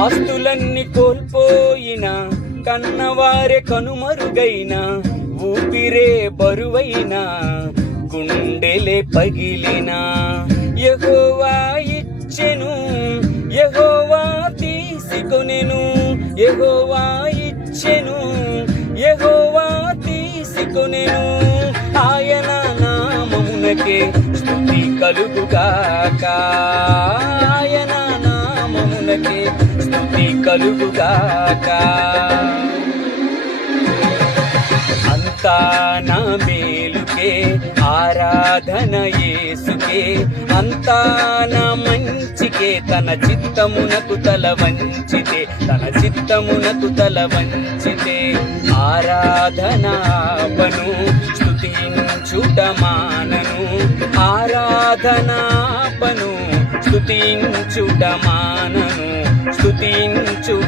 ఆస్తులన్నీ కోల్పోయిన, కన్నవారే కనుమరుగైన, ఊపిరే బరువైన, గుండెలే పగిలిన, యెహోవా ఇచ్చెను, యెహోవా తీసుకొనెను, యెహోవా ఇచ్చెను, యెహోవా తీసుకొనెను. ఆయన నామమునకే స్తుతి కలుగుగాక, ఆయన నామమునకే స్తుతి కలుగుగాక. అంతా నా మేలుకే ఆరాధన యేసుకే, అంతా నా మంచికే, తన చిత్తమునకు తల వంచితే, తన చిత్తమునకు తల వంచితే, ఆరాధనాపను స్తుతించుట మానను, ఆరాధనాపను స్తుతించుట మానను, స్తుతించుట